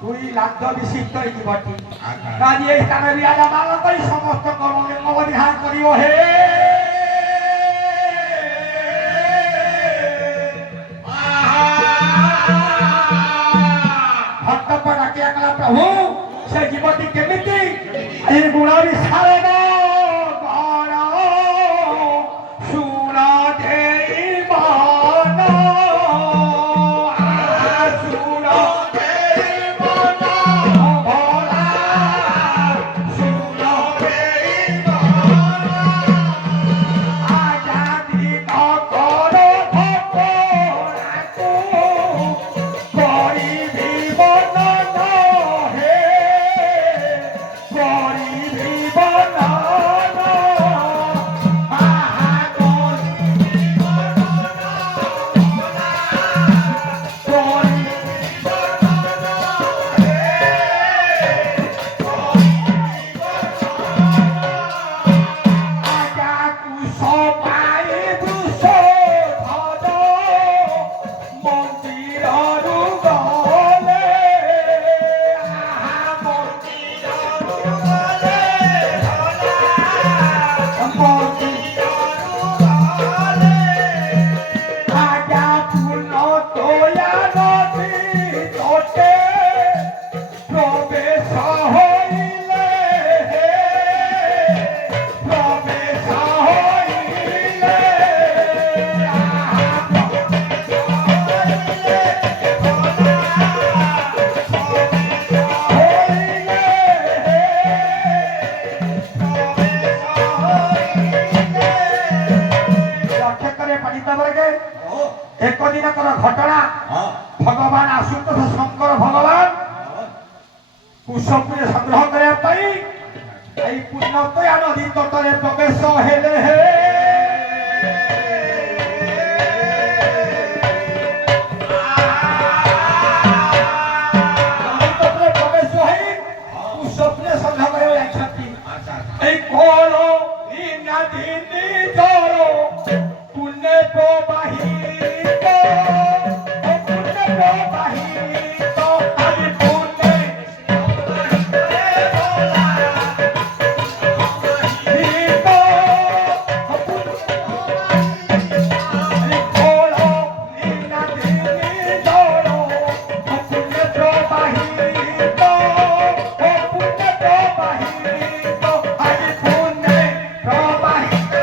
তুই লাগ্ধ বিশিষ্ট এই জীবটি কাজী এই স্থানে বিরাজমান করি সমস্ত কর্মলিঙ্গ পরিহার করিব হে ভট্টপ্প ডাকিয়া কলা প্রভু সে জীবটি কেমিতি এই গুণাবি সারদ গণ সুর দেবন সুর দেবন ভোলা সুর দেবন আজাদি নকর ভট্টরাকু করিবি বন্দন হে করিবি বন্দন আহা করিবি বন্দন করিবি বন্দন হে করিবি বন্দন আজা কুশ পাই বৃষ ধর মন্দিররু গলে আহা মন্দিররু গলে মন্দিররু গলে আজা পূর্ণ তোয়া নদী তটে প্রবেশ হইলে প্রবেশ হইলে লক্ষ্য করে পালিত বর্গে একদিনকর ঘটনা ভগবান আশুতোষ শঙ্কর ভগবান কুশপুরে সংগ্রহ କରିବା ପାଇଁ এই পুণ্যତୟା নদୀ ତଟରେ ପ୍ରବେଶ ହେଲେ ହେ ନଦୀ ତଟରେ ପ୍ରବେଶ ହୋଇ କୁଶପୁରେ ସଂଗ୍ରହ କରିବାକୁ ଯାଇଛନ୍ତି এই কোল নদী নিজর পুণ্যে প্রবাহিত পুণ্যে প্রবাহিত আদি পুণ্যে প্রবাহিত এই কোল নদী নিজর পুণ্যে প্রবাহিত পুণ্যে প্রবাহিত আদি পুণ্যে প্রবাহিত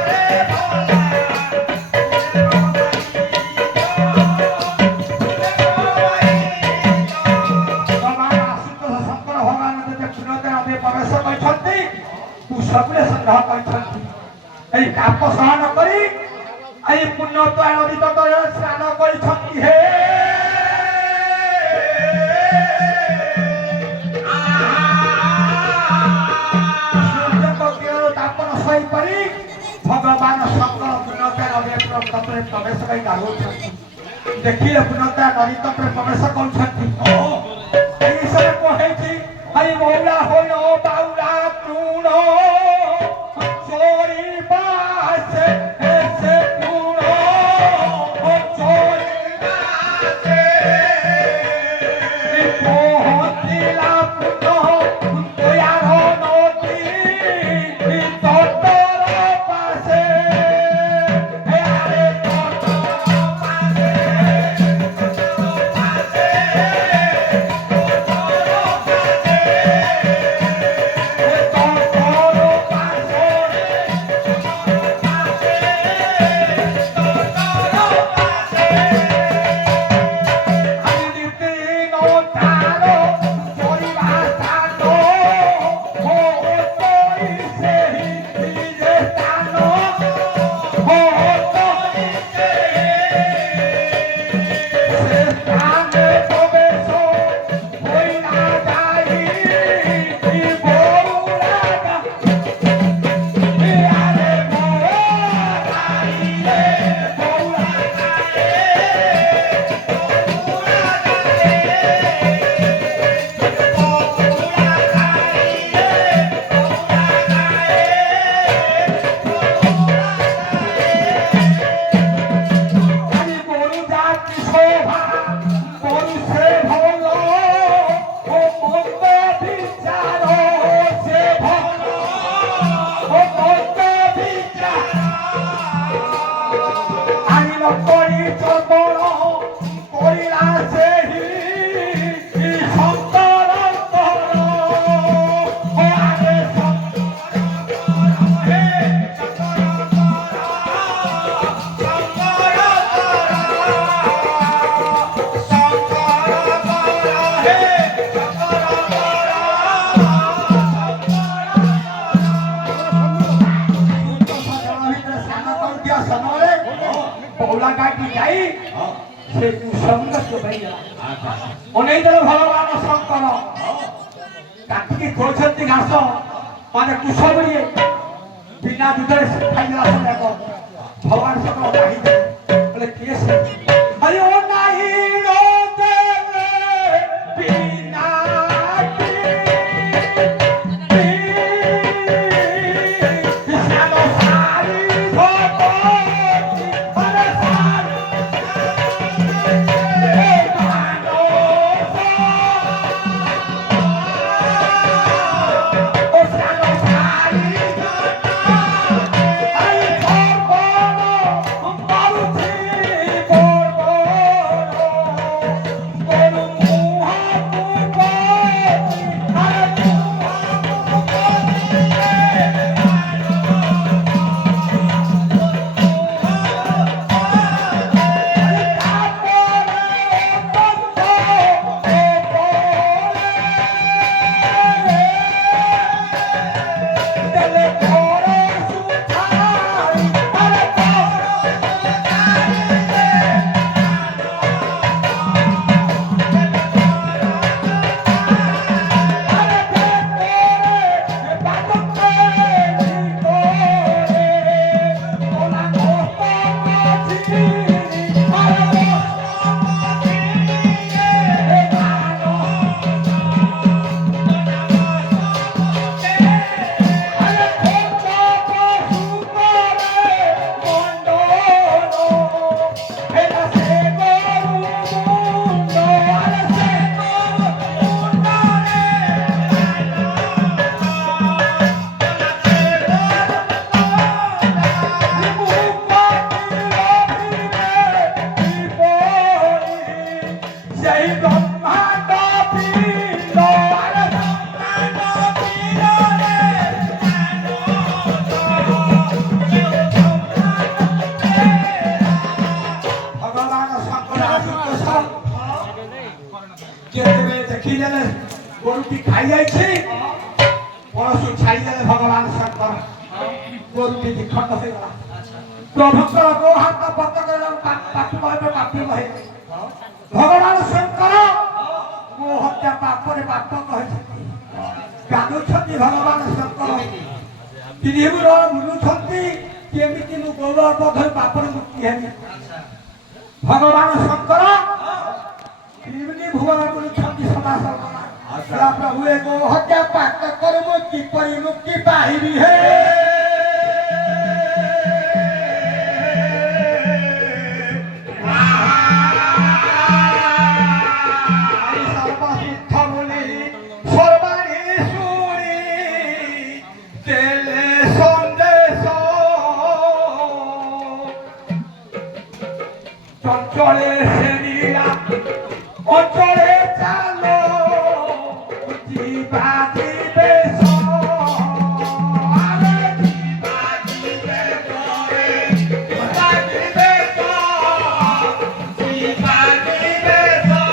ভগবান আশুতোষ ଶଙ୍କର ଭଗବାନ ଯେତେ ପୁଣ୍ୟତୟା ନଦୀ ପ୍ରବେଶ କରିଛନ୍ତି କୁଶପୁରେ ସଂଗ୍ରହ କରିଛନ୍ତି এই ପାପ ସହନ କରି এই ପୁଣ୍ୟତୟା ନଦୀ ତଟରେ ସ୍ନାନ କରିଛନ୍ତି হে ସୂର୍ଯ୍ୟଙ୍କ କିରଣ ତାପନ ସହିପାରି ଭଗବାନ ଶଙ୍କର ପୁଣ୍ୟତୟା ନଦୀ ତଟରେ ପ୍ରବେଶ କରି ଗାଧଉଛନ୍ତି ଦେଖିଲେ ପୁଣ୍ୟତୟା ନଦୀ ତଟରେ ପ୍ରବେଶ କରୁଛନ୍ତି এই হিসাবে কহেছি এই মৌলা হইল বাউলা তৃণ চোরি বাসে এসে তৃণ চোরি বাসে পহঞ্চিলা পুণ্যতয়ার নদী তটর পাশে আরে তটর পাশে ଖାଇ ସେ କୁସଙ୍ଗ ଚୋବାଇଦେଲା। ଅନେଇଦେଲେ ଭଗବାନ ଶଙ୍କର କାଟିକି ଥୋଇଛନ୍ତି ଘାସ ମାନେ କୁଶ ବୁଳିଏ ବିନା ଦୁଧରେ ସେ ଖାଇଦେଲା ସେଟାକ। ଭଗବାନ ଶଙ୍କର କାହିଁଦେଲେ ବୋଲେ କିଏ ସେ ଆରେ ଓ ନାହିଁ ର ଦେଲେ ବିନା गोरुटी खाई जाइए परसु छाड़ीदे भगवान शंकर गोरुटी खंड हो गला प्रभुकर गो हाथ पतक पापी बहे पापी बहे भगवान शंकर गो हत्या पाप पाप कहे गाधुंट भगवान शंकर तीन बुलुंट केमी गौरव धरी पापर मुक्ति है भगवान शंकर भुवन बुलुंट सदा सर्वदा प्रभु एगो हत्या पाप कर्म किपरि मुक्ति पाइबी हे चले सेरिया चले चालो जीवा जीवे सो आरे जीवा जीवे रे जीवा जीवे सो जीवा जीवे सो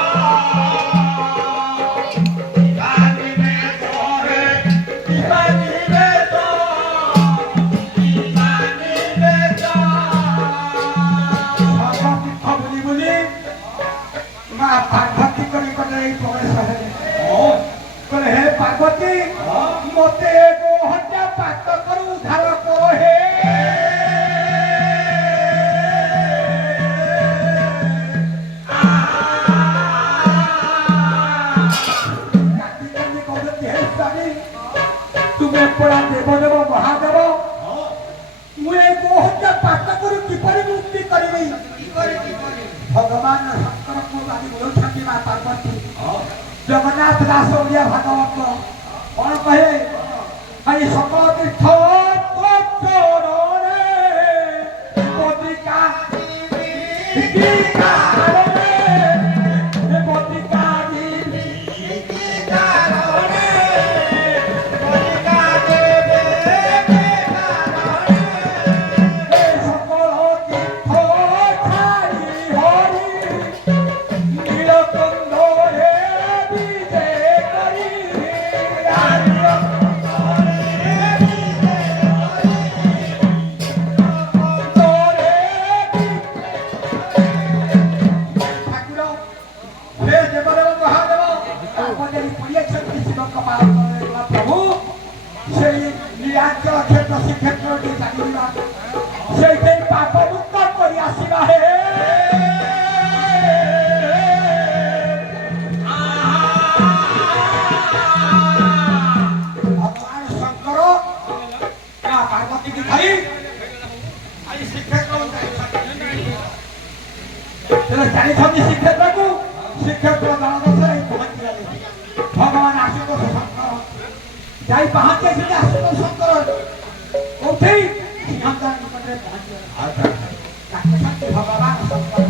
जीवा जीवे सो रे जीवा जीवे सो जीवा जीवे सो खबरी बोली मां पार्वती करी करे प्रवेश है करे हे पार्वती मते को हत्या पात करू उद्धार करो हे काटी काटी कहते हे स्वामी तुम्हें पड़ा देव देव महादेव मुए को हत्या पात करू किपरि मुक्ति करिबी भगवान शंकर को आदि बोलछथि मां पार्वती जगन्नाथ दास ओडिया भागवत कौन कहे हरि सकल तीर्थ चोरे पत्रिका ରାଜ୍ୟ କ୍ଷେତ୍ର ଶ୍ରୀକ୍ଷେତ୍ରଟି ଚାଲିବା ସେଇଠି ପାପ ମୁକ୍ତ କରି ଆସିବା ହେ ଭଗବାନ ଶଙ୍କର ପାର୍ବତୀ କି ଧରି ଆଜି ଶ୍ରୀକ୍ଷେତ୍ର ଜାଣିଛନ୍ତି ଶ୍ରୀକ୍ଷେତ୍ରକୁ ଶ୍ରୀକ୍ଷେତ୍ର ଜଳଦଶରେ ପହଞ୍ଚିଗଲେ ଭଗବାନ ଆଶୁତୋଷ ଶଙ୍କର ଯାଇ ପହଞ୍ଚିଥିଲେ ଆଶୁତୋଷ ଶଙ୍କର କୋଉଠି ସିଂହାସନ ନିକଟରେ ପହଞ୍ଚିଗଲେ ଡାକୁଛନ୍ତି ଭଗବାନ ଶଙ୍କର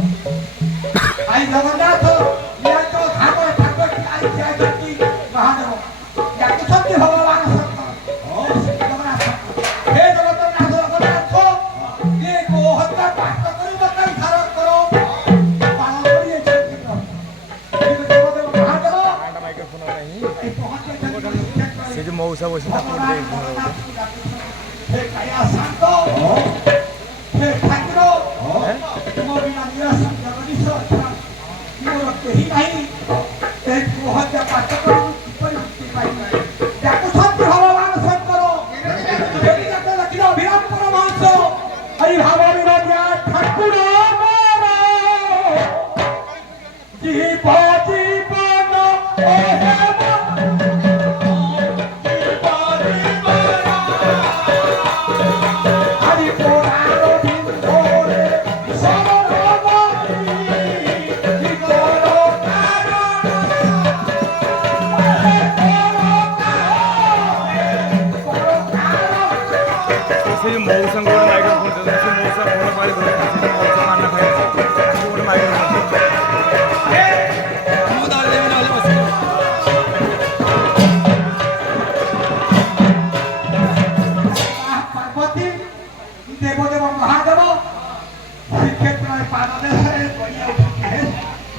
ଆଇ ଜଗନ୍ନାଥ ନିରଞ୍ଜନ ଧାମର ଠାକୁର ଆଇ ଯାଇଛନ୍ତି ମହାଦେବ ଡାକୁଛନ୍ତି ଭଗବାନ ଶଙ୍କର ଜଗନ୍ନାଥ ହେ ଜଗନ୍ନାଥ ଜଗନ୍ନାଥ ଇଏ ଗୋହତ୍ୟା ପାଠ କରି ମତେ ଉଦ୍ଧାର କର से जो मौसा बस मौसा गोटे माइक्रोफोन से मौसा फोन पाली मौसा मानना खाई गोटे माइक्रोफोन पार्वती देवदेव महादेव श्रीक्षेत्र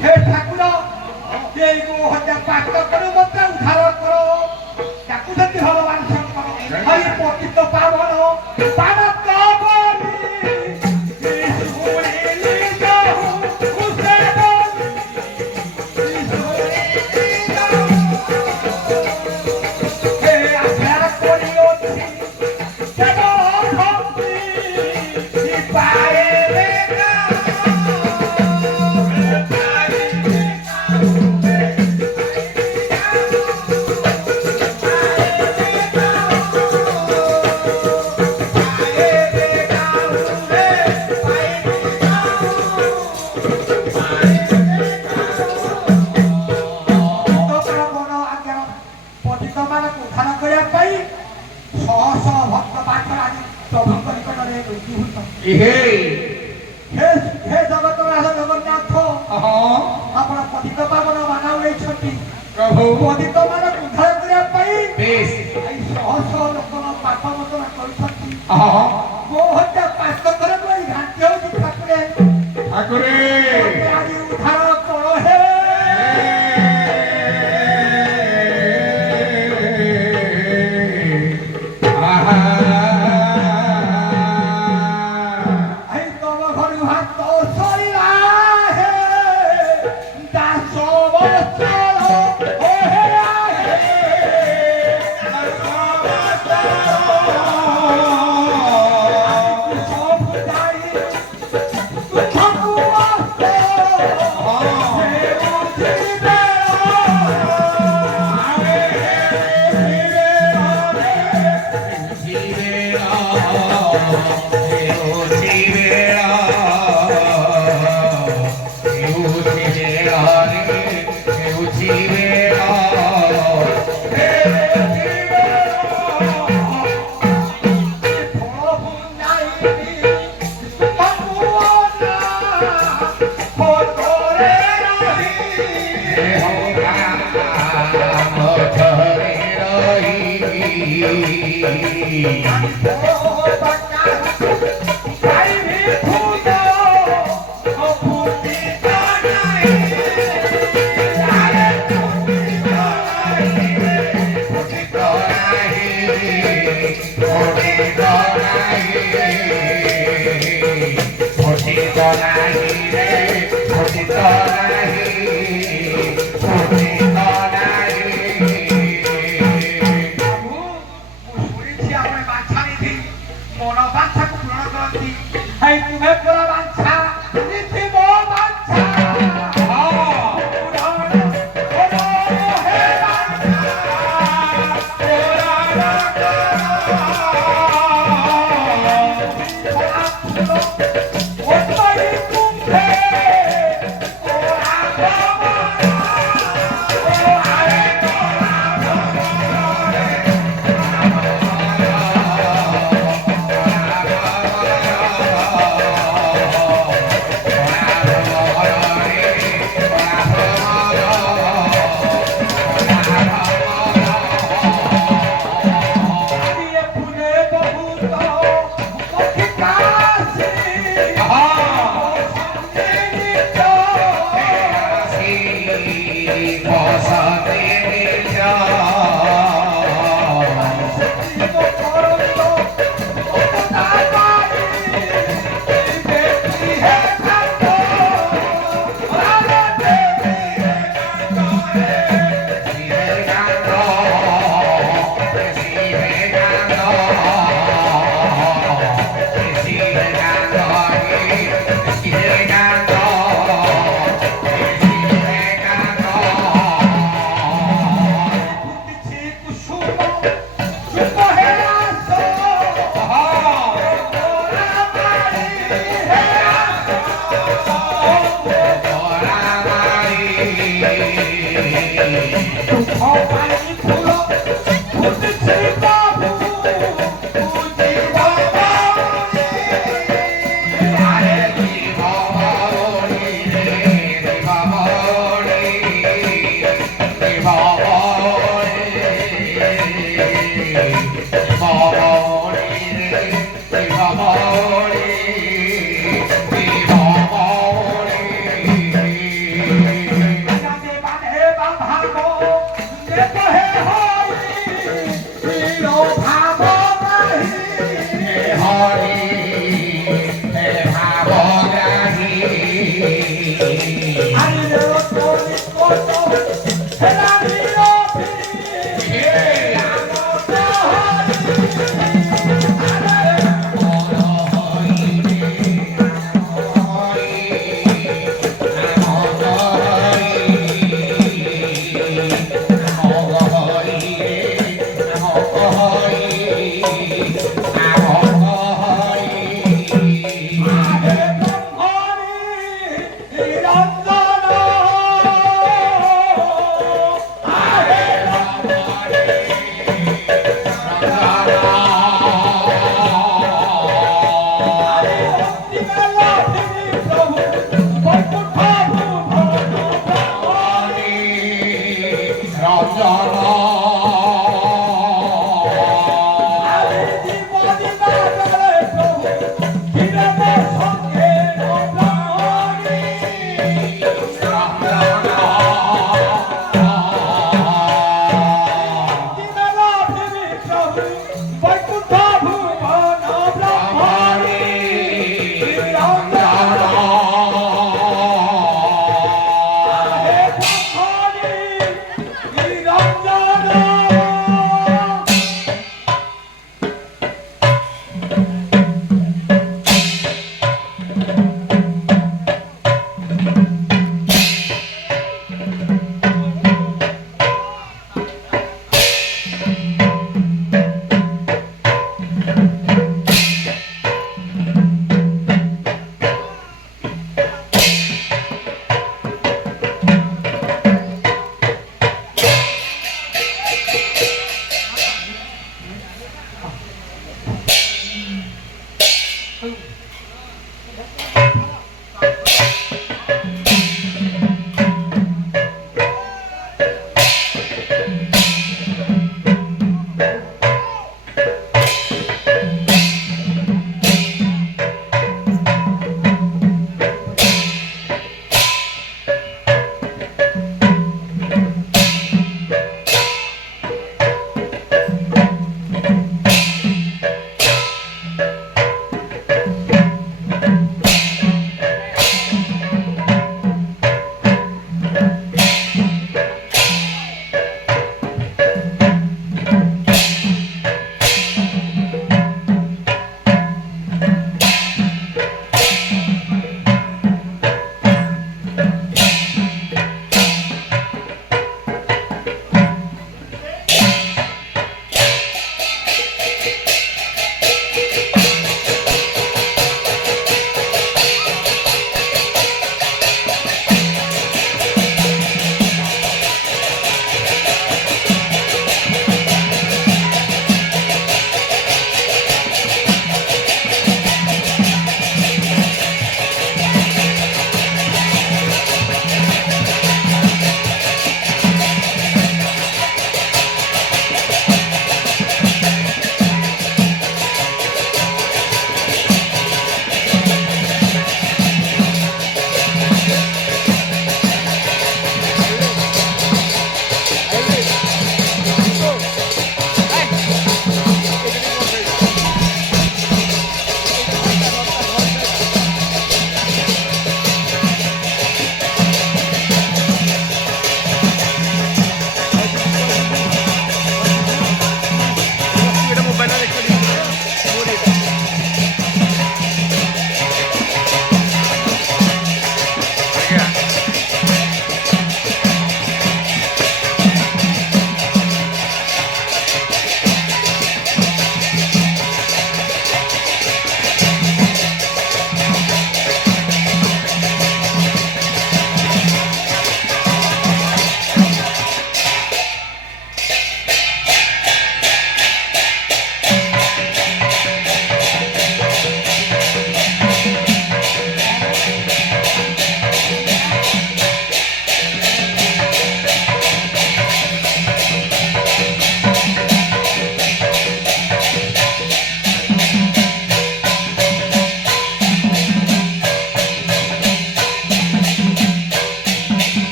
हे ठाकुर हत्या पाठ करो मत उद्धार करो डाकुଛନ୍ତି भगवान शंकर हरि पतित पावन पावन हे जगतनाथ जगन्नाथ आपण पतित पावन मानव लेछंती प्रभु पतित मान उद्धार करिया पई बेस आई सहस लोकन पाप मोचन करछंती गो हत्या पाप करे पई घाटी हो ठाकुरे ठाकुरे आज उद्धार करो हे পানি ফুল ফুটেছে বাবু বুঝি বাবা আরে কি বাবা রে বাবা রে বাবা রঞ্জন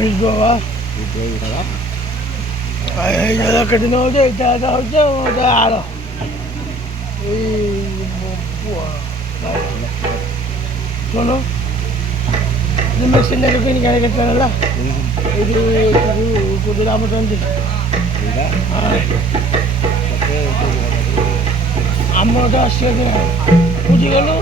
ରମେଶ ବାବା ଏଇ ଜାଗା କେତେ ଦିନ ହେଉଛି ଏଇଟା ହେଉଛି ଆର ଏଇ ପୁଅ ଶୁଣ ମେସିନ୍ଟା କିଣିକି ଆଣି କେତେ ହେଲା ଏଇଠି ରାମଚନ୍ଦ୍ର ଆମର ତ ଆସିବା ବୁଝିଗଲୁ